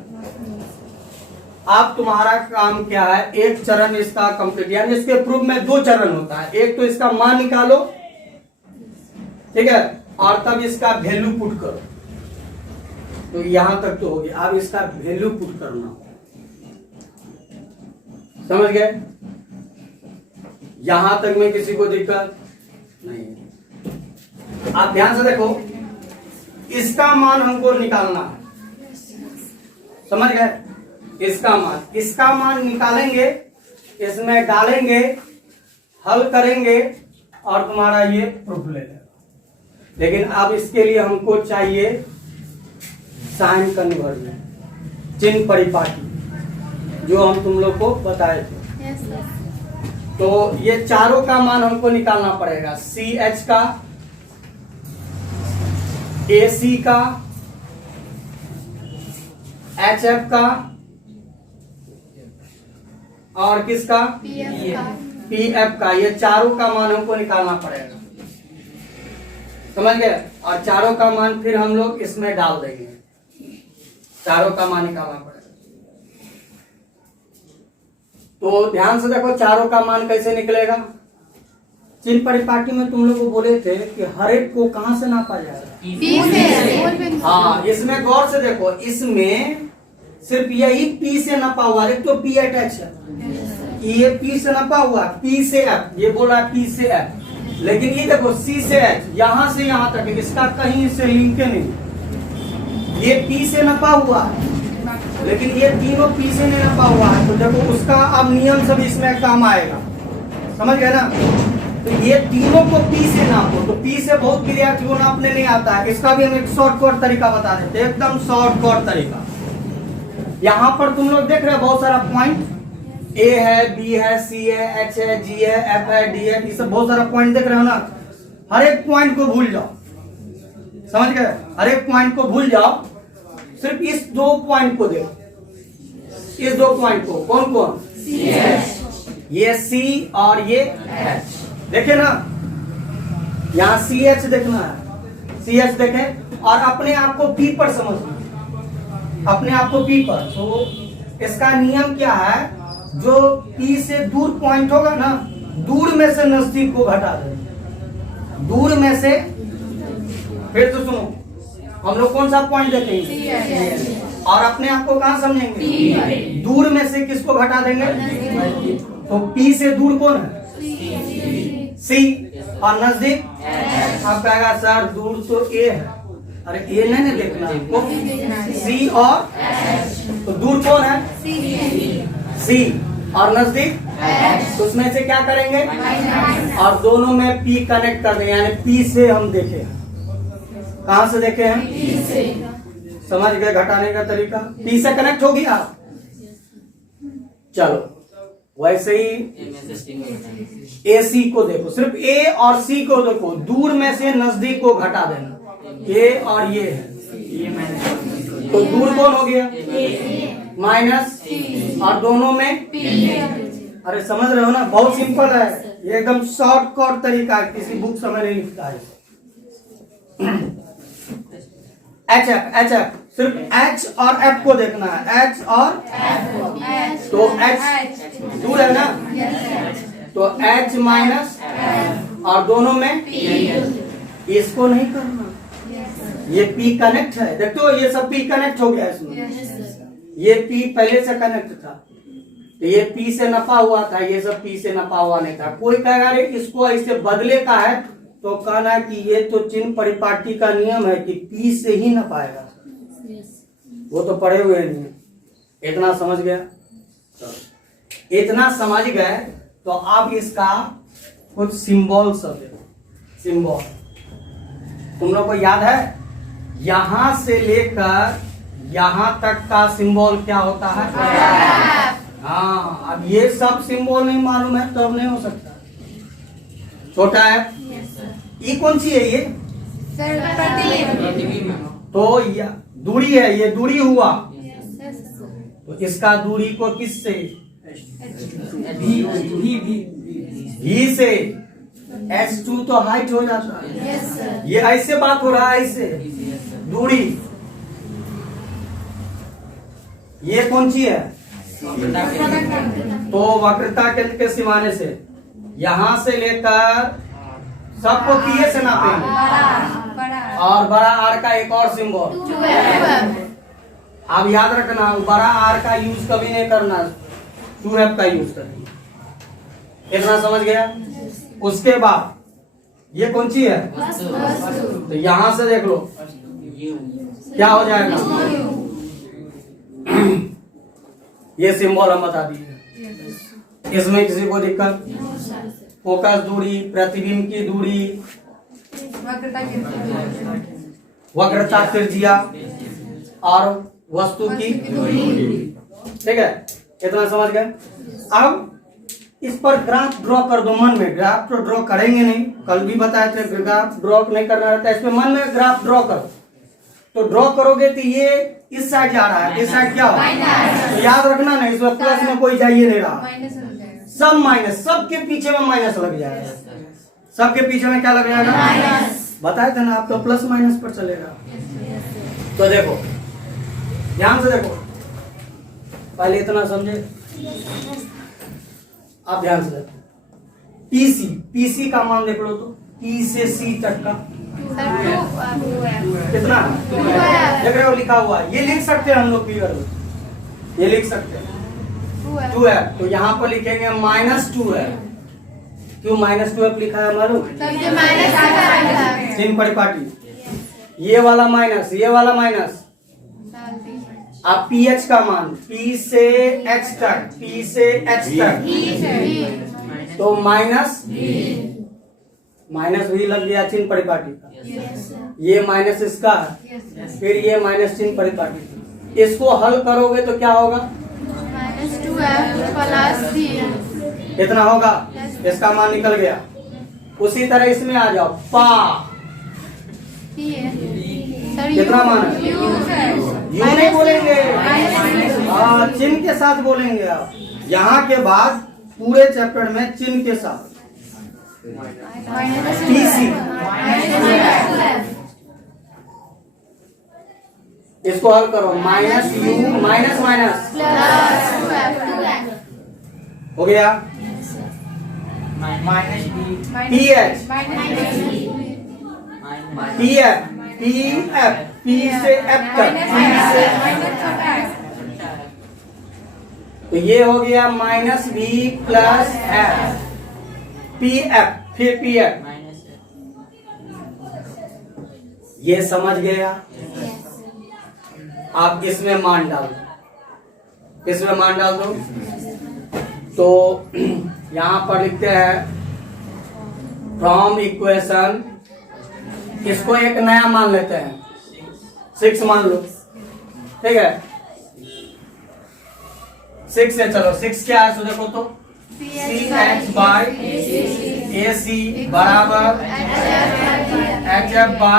अब तुम्हारा काम क्या है? एक चरण इसका कंप्लीट, यानी इसके प्रूफ में 2 चरण होता है। एक तो इसका मान निकालो, ठीक है, और तब इसका वैल्यू पुट करो। तो यहां तक तो हो गया। अब इसका वैल्यू पुट करना, समझ गए? यहां तक में किसी को दिक्कत नहीं है। आप ध्यान से देखो, इसका मान हमको निकालना है, समझ गए? इसका मान निकालेंगे, इसमें डालेंगे, हल करेंगे और तुम्हारा ये प्रूफ ले लेगा। लेकिन अब इसके लिए हमको चाहिए साइन कन्वर्जन, चिन्ह परिपाटी, जो हम तुम लोग को बताए थे। Yes, sir. तो ये चारों का मान हमको निकालना पड़ेगा, CH का, AC का, HF का और किसका? PF का. PF का। ये चारों का मान हमको निकालना पड़ेगा, समझ गए? और चारों का मान फिर हम लोग इसमें डाल देंगे, चारों का मान निकालना पड़ेगा। तो ध्यान से देखो, चारों का मान कैसे निकलेगा? चिन्ह परिपाटी में तुम लोग को बोले थे कि हर एक को कहां से नापा जाएगा? P से. हाँ, इसमें गौर से देखो, इसमें सिर्फ यही P से नपा हुआ। एक तो P अटैच है, ये P से नपा हुआ, P से F, ये बोला P से F। लेकिन ये देखो C से H, यहां से यहां तक, इसका कहीं से लिंक नहीं। ये P से नपा हुआ है, लेकिन ये तीनों P से नहीं नपा हुआ है। तो देखो उसका अब नियम सब इसमें काम आएगा, समझ गए ना? तो ये तीनों को P से नापो। तो P से बहुत विद्यार्थियों को नापने नहीं आता है, इसका भी हम एक शॉर्टकट तरीका बता देते हैं, एकदम शॉर्टकट तरीका। यहाँ पर तुम लोग देख रहे हो बहुत सारा पॉइंट, A है, B है, C है, H है, G है, F है, D है, ये सब बहुत सारा पॉइंट देख रहे हो ना। हर एक पॉइंट को भूल जाओ, समझ गए? हर एक पॉइंट को भूल जाओ, सिर्फ इस दो पॉइंट को देखो, इस दो पॉइंट को। कौन कौन? ये C और ये H, देखे ना? यहाँ CH देखना है, CH देखे और अपने आप को P पर समझना, अपने आप को P पर। तो इसका नियम क्या है? जो P से दूर पॉइंट होगा ना, दूर में से नजदीक को घटा दे, दूर में से। फिर तो सुनो, हम लोग कौन सा पॉइंट देखेंगे और अपने आप को कहां समझेंगे? दूर में से किसको घटा देंगे? तो P से दूर कौन है? C। और नजदीक? आप कहेगा सर दूर तो A है। अरे A नहीं देखना आपको, C और तो दूर कौन है? C। और नजदीक? तो उसमें से क्या करेंगे? और दोनों में P कनेक्ट कर देंगे, यानी P से हम देखे। कहां से देखे हैं? समझ गए घटाने का तरीका? P से कनेक्ट हो गया। चलो वैसे ही AC को देखो, सिर्फ A और C को देखो, दूर में से नजदीक को घटा देना। A और ये है, तो दूर कौन हो गया? माइनस, और दोनों में P। अरे समझ रहे हो ना? बहुत सिंपल है, ये एकदम शॉर्टकट तरीका है, किसी बुक समय नहीं लिखता है। HF, सिर्फ H और F को देखना है, H और तो H दूर है ना, तो H माइनस और दोनों में इसको नहीं करना, ये P कनेक्ट है। देखो ये सब P कनेक्ट हो गया इसमें, ये P पहले से कनेक्ट था, तो ये P से नपा हुआ था, ये सब P से नपा हुआ नहीं था। कोई कहेगा रे इसको ऐसे बदले का है, तो कहना कि ये तो चिन्ह परिपाटी का नियम है कि P से ही नपाएगा, वो तो पढ़े हुए नहीं है। इतना समझ गया? इतना समझ गए तो अब इसका कुछ सिंबल सब है। सिंबल तुम लोग को याद है? यहां से लेकर यहां तक का सिंबल क्या होता है? हाँ, अब ये सब सिंबल नहीं मालूम है तो अब नहीं हो सकता। छोटा है, ये कौन सी है? ये तो दूरी है, ये दूरी हुआ, तो इसका दूरी को किससे? भी से। H2 तो हाइट हो जाता है, ये ऐसे बात हो रहा है, ऐसे दूरी। ये कौन सी है? तो वक्रता केंद्र के सिमाने से यहां से लेकर सबको P से नापेंगे, और बड़ा आर का एक और सिंबल। 2F। अब याद रखना, बड़ा आर का यूज कभी नहीं करना, 2F का यूज करना। इतना समझ गया? उसके बाद ये कौन सी है? तो यहां से देख लो क्या हो जाएगा। ये सिंबल हम बता दिए। इसमें किसी को दिक्कत? फोकस दूरी, प्रतिबिंब की दूरी, वक्रता त्रिज्या और वस्तु की दूरी। ठीक है, इतना समझ गए? अब इस पर ग्राफ ड्रॉ कर दो मन में। ग्राफ तो ड्रॉ करेंगे नहीं, कल भी बताए थे ग्राफ ड्रॉ नहीं करना रहता है। इसमें मन में ग्राफ ड्रॉ करो, तो ड्रॉ करोगे तो ये इस साइड जा रहा है, इस साइड क्या होगा? तो याद रखना ना, इसमें प्लस में कोई जाइए नहीं रहा, सब माइनस, सबके पीछे में माइनस लग जाएगा। सबके पीछे में क्या लग जाएगा? बताए थे ना, आप तो प्लस माइनस पर चलेगा। तो देखो ध्यान से देखो, पहले इतना समझे, आप ध्यान से देखो। पीसी, पीसी का मान देख लो तो, पी से सी तक का कितना देख रहे हो लिखा हुआ है? ये लिख सकते हैं हम लोग फिगर में, ये लिख सकते हैं 2F। तो यहाँ पर लिखेंगे -2F। क्यों -2F लिखा है मालूम? चिन्ह परिपाटी, ये वाला माइनस, ये वाला माइनस। अब पीएच का मान, पी से एच तक, पी से एच तक, तो माइनस भी लग गया चिन्ह परिपाटी का। ये माइनस इसका, फिर ये माइनस चिन्ह परिपाटी। इसको हल करोगे तो क्या होगा? -2F + 3 कितना होगा? इसका मान निकल गया। उसी तरह इसमें आ जाओ, पा कितना मान है? यू नहीं बोलेंगे, चिन्ह के साथ बोलेंगे आप। यहाँ के बाद पूरे चैप्टर में चिन्ह के साथ। पीसी, इसको हल करो, माइनस यू माइनस माइनस हो गया। P H, P F, P F, P से एफ तक, पी से, तो ये हो गया -V + F, पी एफ, फिर पी एफ। ये समझ गया? आप इसमें मान डाल दो, इसमें मान डाल दो। तो यहां पर लिखते हैं फ्रॉम इक्वेशन, इसको एक नया मान लेते हैं, 6 मान लो। ठीक है, 6 से चलो, 6 क्या है? सो देखो तो, CH/AC बराबर HF/PF।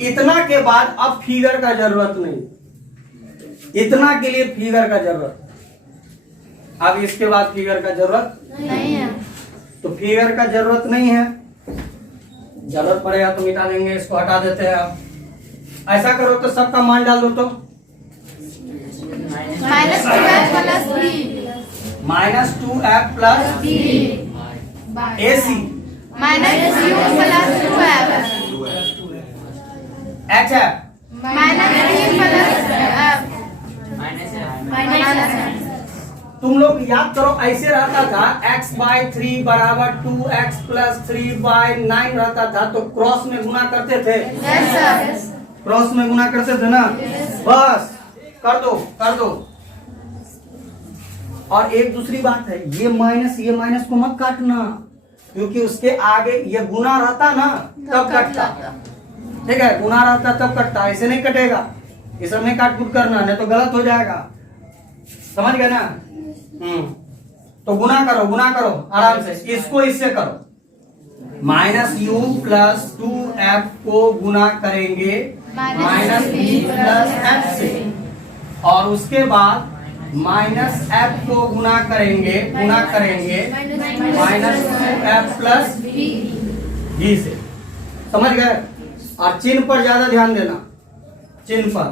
इतना के बाद अब फिगर का जरूरत नहीं, इतना के लिए फिगर का जरूरत। अब इसके बाद फिगर का जरूरत नहीं है। तो फिगर का जरूरत नहीं है, जरूरत पड़ेगा तो मिटा देंगे, इसको हटा देते हैं। आप ऐसा करो तो सबका मान डाल दो, तो -2F + 3 -2F + AC -U + 2F HF -3 तुम लोग याद करो, ऐसे रहता था x/3 बराबर 2x + 3/9 रहता था, तो क्रॉस में गुना करते थे। क्रॉस में गुना करते थे ना, बस कर दो, कर दो। और एक दूसरी बात है, ये माइनस को मत काटना, क्योंकि उसके आगे ये गुना रहता ना तब कटता। ठीक है, गुना रहता तब कटता, ऐसे नहीं कटेगा। ये सब नहीं काट कूट करना, नहीं तो गलत हो जाएगा। समझ गए ना? तो गुना करो आराम से, इसको इससे करो। -U + 2F को गुना करेंगे -V + F से, और उसके बाद -F को गुना करेंगे -2F + V से। समझ गए? और चिन्ह पर ज्यादा ध्यान देना, चिन्ह पर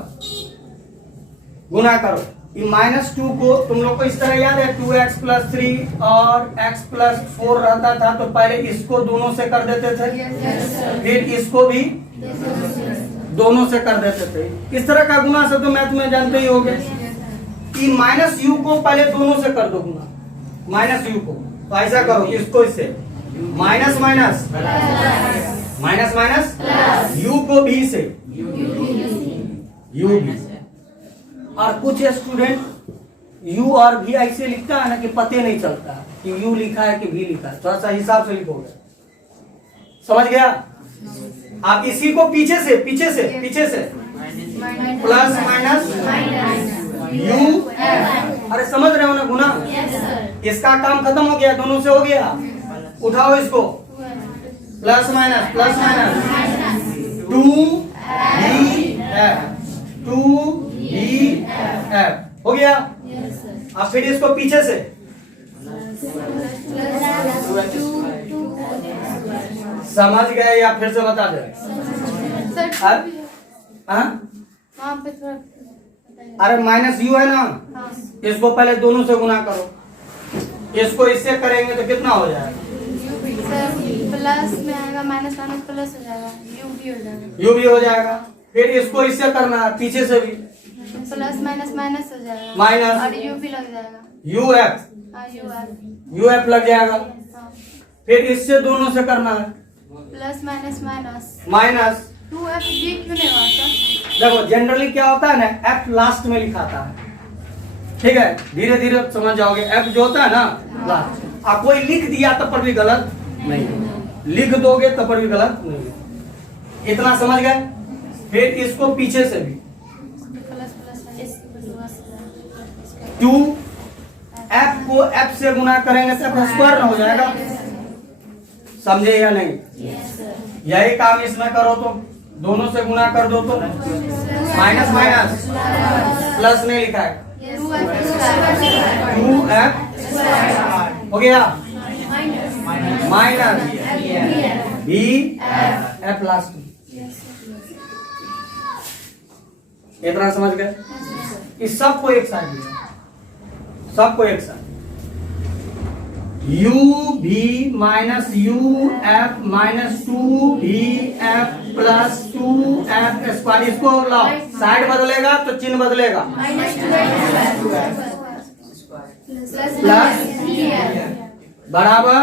गुना करो। ये -2 को तुम लोग को इस तरह याद है 2x + 3 और x + 4 रहता था, तो पहले इसको दोनों से कर देते थे, फिर इसको भी दोनों से कर देते थे। इस तरह का गुना सब तो मैथ में जानते ही होंगे कि -u को पहले दोनों से कर दो गुना, -u को, तो ऐसा करो इसको इससे minus minus minus minus u को भी से u भी। और कुछ स्टूडेंट u और v ऐसे लिखता है ना कि पते नहीं चलता कि u लिखा है कि v लिखा है, थोड़ा सा हिसाब से लिखोगे, समझ गया। आप इसी को पीछे से प्लस माइनस u, अरे समझ रहे हो ना गुना, इसका काम खत्म हो गया, दोनों से हो गया, उठाओ इसको प्लस माइनस 2bf हो गया। अब फिर इसको पीछे से समझ गए या फिर से बता दे? अरे -u है ना, इसको पहले दोनों से गुना करो, इसको इससे करेंगे तो कितना हो जाएगा? प्लस में आएगा, माइनस माइनस प्लस हो जाएगा, u भी हो जाएगा। फिर इसको इससे करना है, पीछे से भी प्लस माइनस माइनस हो जाएगा, माइनस और u भी लग जाएगा, uf लग जाएगा। फिर इससे दोनों से करना है, प्लस माइनस माइनस 2f भी क्यों नहीं हुआ सर? देखो जनरली क्या होता है ना, f लास्ट में लिखाता है, ठीक है, धीरे धीरे समझ जाओगे। f जो होता है ना लास्ट, आप कोई लिख दिया तब पर भी गलत नहीं, लिख दोगे तब पर भी गलत नहीं, इतना समझ गए। फिर इसको पीछे से भी 2 f को f से गुना करेंगे तो f स्क्वायर ना हो जाएगा, समझे या नहीं? यही काम इसमें करो, तो दोनों से गुना कर दो तो माइनस माइनस प्लस नहीं लिखा है, 2f हो गया, माइनस b f लास्ट, इतना समझ गए। इस सबको एक साथ लिया, सबको एक साथ, u v minus u f minus 2v f plus 2f square, इसको लाओ, साइड बदलेगा तो चिन्ह बदलेगा, प्लस बराबर,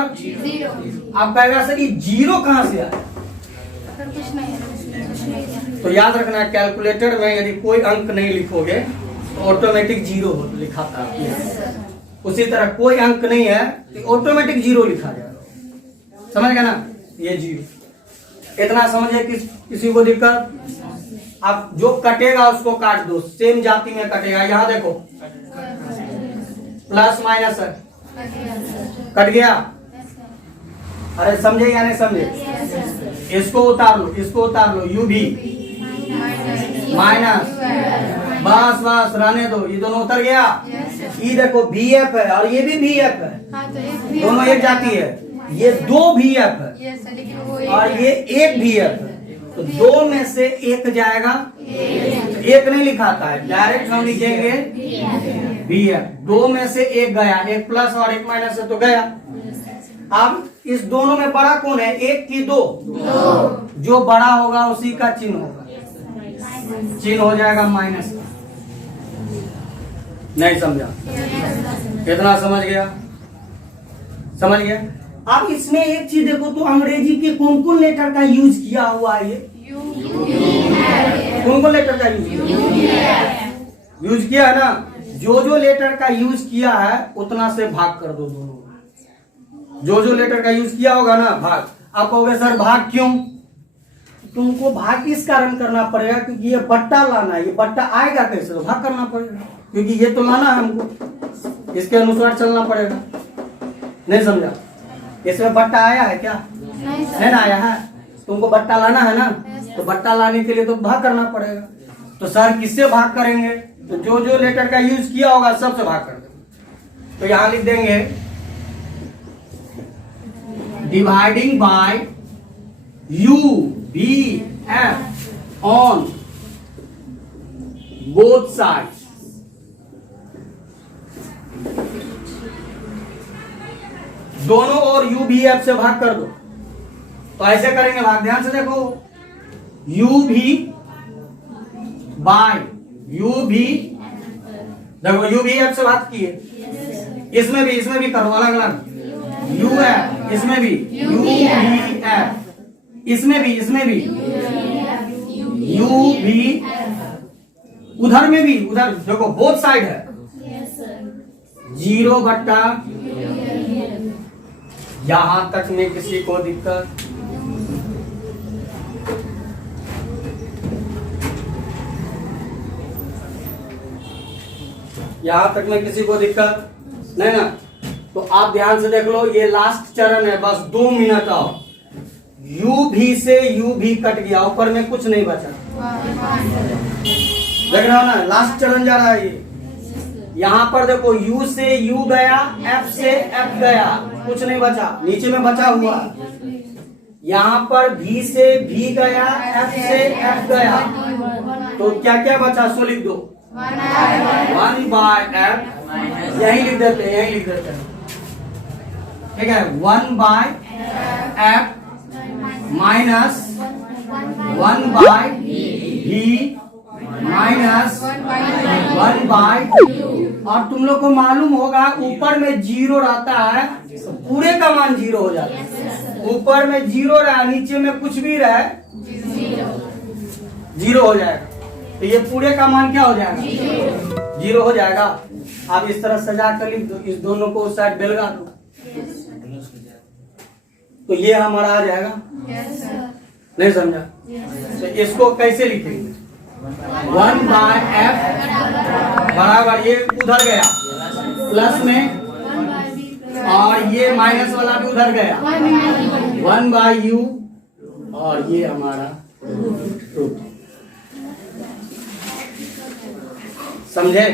आप कहेगा सर ये जीरो कहां से आया? कुछ नहीं, तो याद रखना कैलकुलेटर में यदि कोई अंक नहीं लिखोगे तो ऑटोमेटिक जीरो लिखाता है, उसी तरह कोई अंक नहीं है तो ऑटोमेटिक जीरो लिखा जाएगा, समझ गया ना, ये जीरो। इतना समझे किसी को दिक्कत? अब जो कटेगा उसको काट दो, सेम जाति में कटेगा, यहाँ देखो प्लस माइनस है, कट गया, अरे समझे या नहीं समझे? इसको उतार लो, इसको उतार लो, u भी माइनस, बस बस रहने दो, ये दोनों उतर गया। ये देखो vf है और ये भी vf है, दोनों एक जाती है, ये 2 vf है और ये 1 vf है, तो 2 में से 1 जाएगा, एक नहीं लिखाता है, डायरेक्ट हम लिखेंगे vf, 2 में से 1 गया, 1 प्लस और 1 माइनस है तो गया। अब इस दोनों में बड़ा कौन है, 1 की 2? जो बड़ा होगा उसी का चिन्ह होगा, चिन्ह हो जाएगा माइनस। नहीं समझा? कितना समझ गया? समझ गया। अब इसमें एक चीज देखो तो अंग्रेजी के कौन कौन लेटर का यूज किया हुआ है, ये कौन कौन लेटर का यूज किया है ना, जो लेटर का यूज किया है उतना से भाग कर दो दोनों, जो लेटर का यूज किया होगा ना भाग। आप कहोगे सर भाग क्यों? तुमको भाग इस कारण करना पड़ेगा क्योंकि ये बट्टा लाना है, ये बट्टा आएगा कैसे, तो भाग करना पड़ेगा, क्योंकि ये तो लाना है हमको, इसके अनुसार चलना पड़ेगा। नहीं समझा? इसमें बट्टा आया है क्या? नहीं ना आया है, तुमको बट्टा लाना है ना, तो बट्टा लाने के लिए तो भाग करना पड़ेगा। तो सर किससे भाग करेंगे? तो जो लेटर का यूज किया होगा सबसे भाग कर देंगे। तो यहां लिख देंगे dividing by u v f on both sides, दोनों ओर u भी f से भाग कर दो। तो ऐसे करेंगे भाग, ध्यान से देखो, u भी बाय u भी, देखो u भी f से भाग किए, इसमें भी करो अलग अलग, u f, इसमें भी u भी f, इसमें भी u भी, उधर में भी, उधर देखो बोथ साइड है, 0 बट्टा, यहां तक में किसी को दिक्कत? यहां तक में किसी को दिक्कत नहीं ना? तो आप ध्यान से देख लो, ये लास्ट चरण है, बस 2 मिनट और। u भी से u भी कट गया, ऊपर में कुछ नहीं बचा, देख रहे हो ना, लास्ट चरण जा रहा है ये। यहाँ पर देखो u से u गया, f से f गया, कुछ नहीं बचा, नीचे में बचा हुआ। यहाँ पर v से v गया, f से f गया, तो क्या क्या बचा सो लिख दो, 1 बाय f, यही लिख देते हैं, ठीक है, 1 by f minus 1 by v minus 1 by, और तुम लोग को मालूम होगा ऊपर में 0 रहता है तो पूरे का मान 0 हो जाता है। ऊपर में 0 रहा, नीचे में कुछ भी रहे 0 हो जाएगा, तो ये पूरे का मान क्या हो जाएगा, 0 हो जाएगा। आप इस तरह सजा कर लिख दो, इस दोनों को उस साइड बेलगा दो, तो ये हमारा आ जाएगा। नहीं समझा? तो इसको कैसे लिखेंगे, 1 बाय f बराबर, ये उधर गया प्लस में, और ये माइनस वाला भी उधर गया, 1 बाय u, और ये हमारा रूट। समझे?